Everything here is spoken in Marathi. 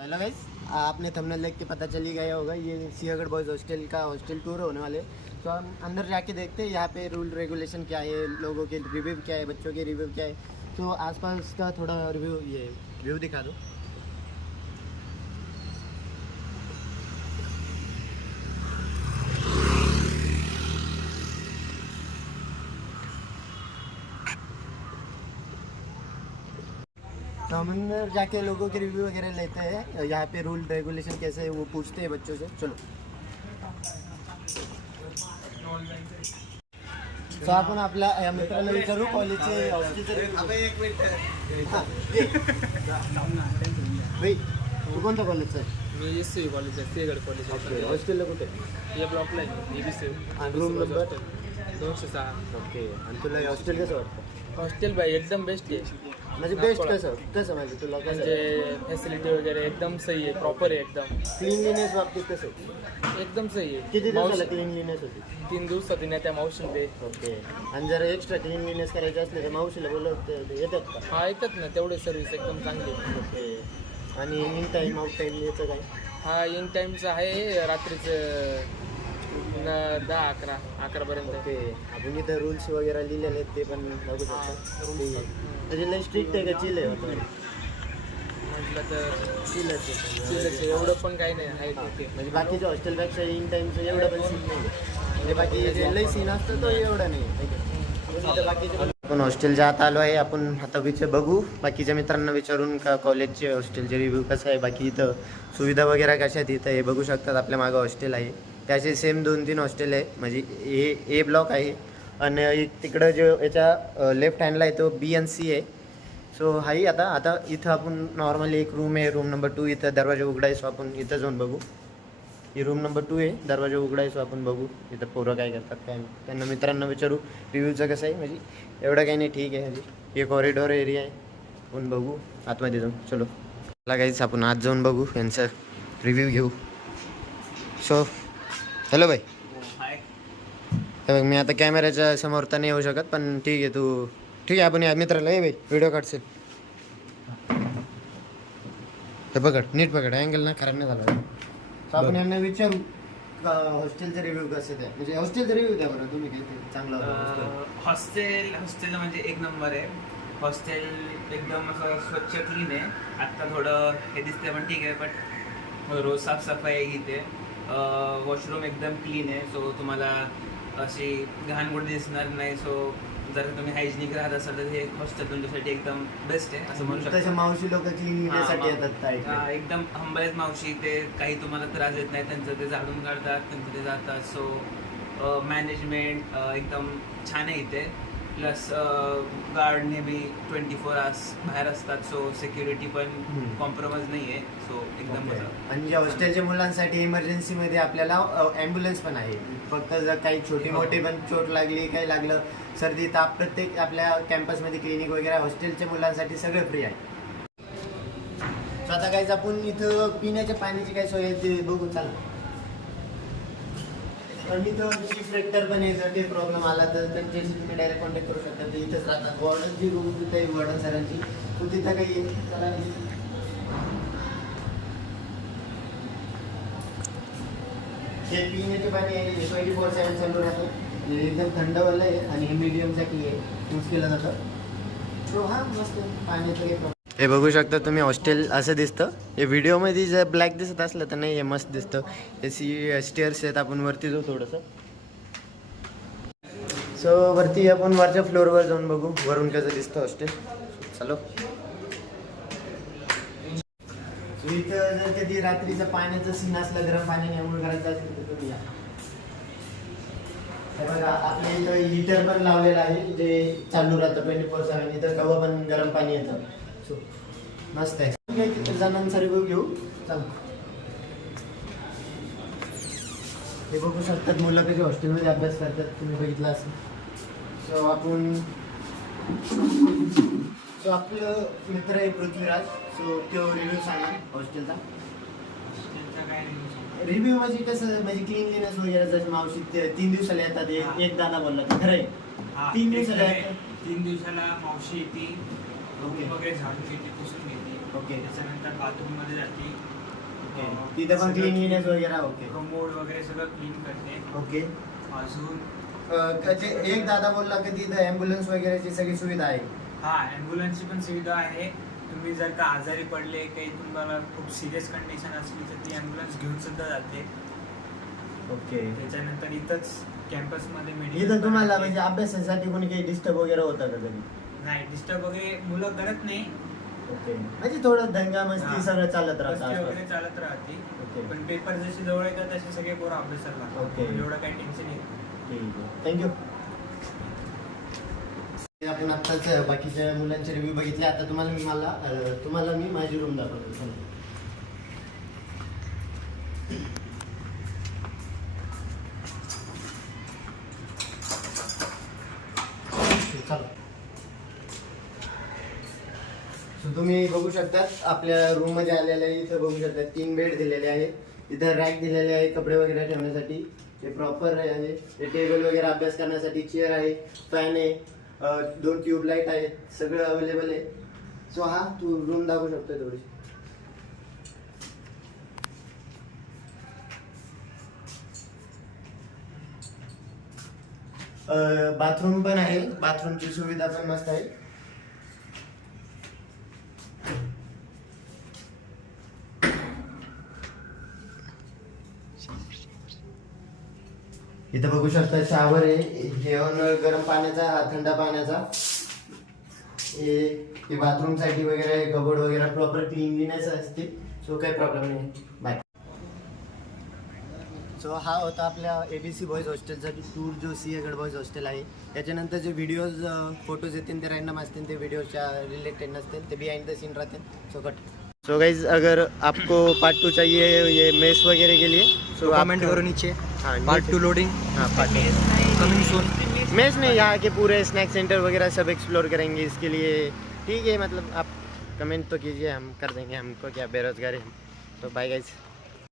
हेलो गाइस, आपने थंबनेल देख के पता चली गया होगा ये सिंहगढ़ बॉयज़ हॉस्टल का हॉस्टल टूर होने वाले। तो हम अंदर जाके देखते हैं यहाँ पे रूल रेगुलेशन क्या है, लोगों के रिव्यू क्या है, बच्चों के रिव्यू क्या है। तो आसपास का थोड़ा रिव्यू ये व्यू दिखा दो। तो हम अंदर जाके लोगों के रिव्यू वगैरह लेते हैं, यहाँ पे रूल रेगुलेशन कैसे है वो पूछते हैं बच्चों से। चलो तो आपण आपल्या या मित्रांना विचारू कॉलेजचे भाई तू कोणत्या कॉलेजचा आहे? मी एस.सी. कॉलेज आहे, सिंहगड कॉलेज आहे. हॉस्टेलला कुठे? या ब्लॉकला आहे मी बी आणि रूम नंबर 206. ओके. आणि तुला हॉस्टेल कसं वाटतं? हॉस्टेल बाई एकदम बेस्ट आहे. म्हणजे बेस्ट कसं कसं म्हणजे तुला कसं म्हणजे फॅसिलिटी वगैरे एकदम सही आहे, प्रॉपर आहे एकदम. क्लीनलीनेस बाबतीत कसं? एकदम सही आहे. किती दिवसाला क्लीनलीनेस होती? 3 दिवसात येण्या त्या मावशीन ते. ओके. आणि जर एक्स्ट्रा क्लीनलीनेस करायची असली तर मावशीला बोलवत येतात का? हा येतात ना, तेवढे सर्व्हिस एकदम चांगली आहे. ओके. आणि इन टाईम आउट टाईम याचं काय? हा इन टाईमचं आहे रात्रीचं 10-11 ओके. आपण इथं रूल्स वगैरे लिहिलेले आहेत ते पण बघू शकतो. म्हणजे लय स्ट्रिक्ट आहे का चिल आहे होतं? म्हटलं तर चिलच चिलच एवढं पण काही नाही आहे. ओके. म्हणजे बाकीच्या हॉस्टेलपेक्षा इन टाईमचं एवढं पण सीन नाही. म्हणजे बाकी जे लय सीन असतं तो एवढा नाही. आपण हॉस्टेलच्या आत आलो आहे. आपण आता बघू बाकीच्या मित्रांना विचारून का कॉलेजचे हॉस्टेलचे रिव्ह्यू कसं आहे, बाकी इथं सुविधा वगैरे कशात इथं हे बघू शकतात. आपल्या मागं हॉस्टेल आहे, त्याचे सेम 2-3 हॉस्टेल आहे. म्हणजे ए ब्लॉक आहे आणि एक तिकडं जो याच्या लेफ्ट हँडला आहे तो B&C आहे. सो हाई आता इथं आपण नॉर्मली एक रूम आहे, रूम नंबर 2. इथं दरवाजा उघडायचो आपण, इथं जाऊन बघू. ही रूम नंबर 2 आहे, दरवाजा उघडायचो आपण बघू इथं पोरं काय करतात काय नाही. त्यांना मित्रांना विचारू रिव्ह्यूचं कसं आहे. म्हणजे एवढं काही नाही, ठीक आहे. म्हणजे हे कॉरिडॉर एरिया आहे, आपण बघू आतमध्ये जाऊन. चलो लागायचं आपण आत जाऊन बघू, यांचा रिव्ह्यू घेऊ. सो हॅलो भाई. हे बघ मी आता कॅमेऱ्याच्या समोर तर नाही येऊ शकत, पण ठीक आहे तू ठीक आहे. आपण या मित्राला ये भाई व्हिडिओ काढशील. हे पकड, नीट पकड, अँगल ना खराब नाही झाला. तर आपण यांना विचारू हॉस्टेलचा रिव्ह्यू कसं द्या, म्हणजे हॉस्टेलचा रिव्ह्यू द्या बरं तुम्ही काही चांगलं. हॉस्टेल म्हणजे एक नंबर आहे. हॉस्टेल एकदम असं स्वच्छ क्लीन आहे. आत्ता थोडं हे दिसतंय पण ठीक आहे, बट रोज साफसफाई आहे इथे. वॉशरूम एकदम क्लीन आहे, सो तुम्हाला अशी घाण कुठे दिसणार नाही. सो जर तुम्ही हायजिनिक राहत असाल तर हे हॉस्टेल तुमच्यासाठी एकदम बेस्ट आहे असं म्हणू शकतो. मावशी लोक क्लीनसाठी येतात, एकदम हंबल आहेत मावशी. ते काही तुम्हाला त्रास देत नाही, त्यांचं ते झाडून काढतात, त्यांचं ते जातात. सो मॅनेजमेंट एकदम छान आहे इथे. प्लस गार्ड नेहमी 24 आवर्स बाहेर असतात. सो सिक्युरिटी पण कॉम्प्रोमाइज नाही आहे. सो एकदम मजा. म्हणजे हॉस्टेलच्या मुलांसाठी इमर्जन्सीमध्ये आपल्याला ॲम्ब्युलन्स पण आहे. फक्त जर काही छोटी मोठी पण चोट लागली, काही लागलं, सर्दी ताप, प्रत्येक आपल्या कॅम्पसमध्ये क्लिनिक वगैरे हॉस्टेलच्या मुलांसाठी सगळं फ्री आहे. सो आता काहीच आपण इथं पिण्याच्या पाण्याची काय सोय आहे ते बघू. चालू पण इथं शिफ्ट रेक्टर पण आहे. जर काही प्रॉब्लेम आला तर त्यांच्याशी तुम्ही डायरेक्ट कॉन्टॅक्ट करू शकता. ते इथंच राहतात. वॉर्डनची रूम तिथं आहे, वॉर्डन सरांची. तो तिथं काही चला हे पिण्याचे पाणी आहे 24/7 चालू राहतं. एकदम थंडवालं आहे आणि हे मीडियमसाठी आहे, यूज केलं जातं. सो हा मस्त पाण्याचं काही प्रॉब्लेम. हे बघू शकता तुम्ही हॉस्टेल असं दिसतं. हे व्हिडिओमध्ये जर ब्लॅक दिसत असलं तर नाही, हे मस्त दिसतं. हे स्टेअर्स आहेत, आपण वरती जाऊ थोडंसं. सो वरती आपण वरच्या फ्लोअरवर जाऊन बघू वरून कसं दिसतं हॉस्टेल. चलो. इथं जर कधी रात्रीचं पाण्याचं सीन असलं, गरम पाण्याने अंघोळ करायचं असेल तर तुम्ही या. बघा आपल्या इथं हिटर पण लावलेलं आहे, जे चालू राहतं 24/7. इथं कवा पण गरम पाणी येतं. सो मस्त आहे. तिथे जणांचा रिव्ह्यू घेऊ. चालू हे बघू शकतात मुलं कधी हॉस्टेलमध्ये अभ्यास करतात, तुम्ही बघितलं असेल. सो आपलं मित्र आहे पृथ्वीराज. सो तो रिव्ह्यू सांगा हॉस्टेलचा. रिव्ह्यू म्हणजे कसं, म्हणजे क्लीनलीनेस वगैरे. जसं मावशी 3 दिवसाला येतात, एक दादा बोलला तर खरं आहे. 3 दिवसाला येतात. 3 दिवसाला मावशी येते, ओके वगैरे झाडून घेते, पुसून घेते. ओके. त्याच्यानंतर बाथरूममध्ये जाते, ओके तिथे पण क्लिनिनेस वगैरे ओके कमोड वगैरे सगळं क्लीन करते. ओके अजून एक दादा बोलला की तिथे ॲम्ब्युलन्स वगैरेची सगळी सुविधा आहे. हा ॲम्ब्युलन्सची पण सुविधा आहे. तुम्ही जर का आजारी पडले काही तुम्हाला खूप सिरियस कंडिशन असली तर ती ॲम्ब्युलन्स घेऊन सुद्धा जाते. ओके त्याच्यानंतर इथंच कॅम्पसमध्ये इथं तुम्हाला म्हणजे अभ्यासासाठी कोणी काही डिस्टर्ब वगैरे होतं का कधी? नाही डिस्टर्ब वगैरे मुलं करत नाही. ओके म्हणजे थोडं दंगा मस्ती हा. सगळं चालत मस्ती राहतं वगैरे चालत राहते. ओके पण पेपर जसे जवळ येतात तसे सगळे पोरं अभ्यासाला लागतात. ओके. एवढं काही टेन्शन येत नाही. ठीक आहे थँक्यू. आपण आत्ताच बाकीच्या मुलांचे रिव्ह्यू बघितले. आता तुम्हाला मी माझी रूम दाखवतो. चला. सो तुम्ही बघू शकतात आपल्या रूम मध्ये आलेले आहे. इथं बघू शकतात 3 बेड दिलेले आहेत. इथं रॅक दिलेले आहे कपडे वगैरे ठेवण्यासाठी. ते प्रॉपर आहे. ते टेबल वगैरे अभ्यास करण्यासाठी चेअर आहे, फॅन आहे, 2 ट्यूबलाईट आहेत, सगळं अवेलेबल आहे. सो हा तू रूम दाखवू शकतोय थोडीशी. बाथरूम पण आहे. बाथरूमची सुविधा पण मस्त आहे. इथं बघू शकता शावर आहे, जेवण गरम पाण्याचा, हा थंड पाण्याचा. हे बाथरूम साठी वगैरे कबोर्ड वगैरे प्रॉपर क्लीनलीनेस असते. सो काही प्रॉब्लेम नाही. बाय. सो हा होता आपल्या ABC बॉईज हॉस्टेलसाठी टूर जो सिंहगड बॉईज हॉस्टेल आहे. त्याच्यानंतर जे व्हिडिओज फोटोज येतील ते रॅन्डम असतील, ते व्हिडिओच्या रिलेटेड नसतील, ते बिहाइंड द सीन राहतील. So cut. सो गाइज अगर आपको पार्ट 2 चाहिए ये मेस वगैरह के लिए तो कमेंट करो नीचे. हाँ पार्ट 2 लोडिंग हाँ पार्ट कमिंग सून. मेस नहीं, यहाँ के पूरे स्नैक सेंटर वगैरह सब एक्सप्लोर करेंगे. इसके लिए ठीक है, मतलब आप कमेंट तो कीजिए, हम कर देंगे. हमको क्या बेरोजगार है हम. तो बाय गाइज.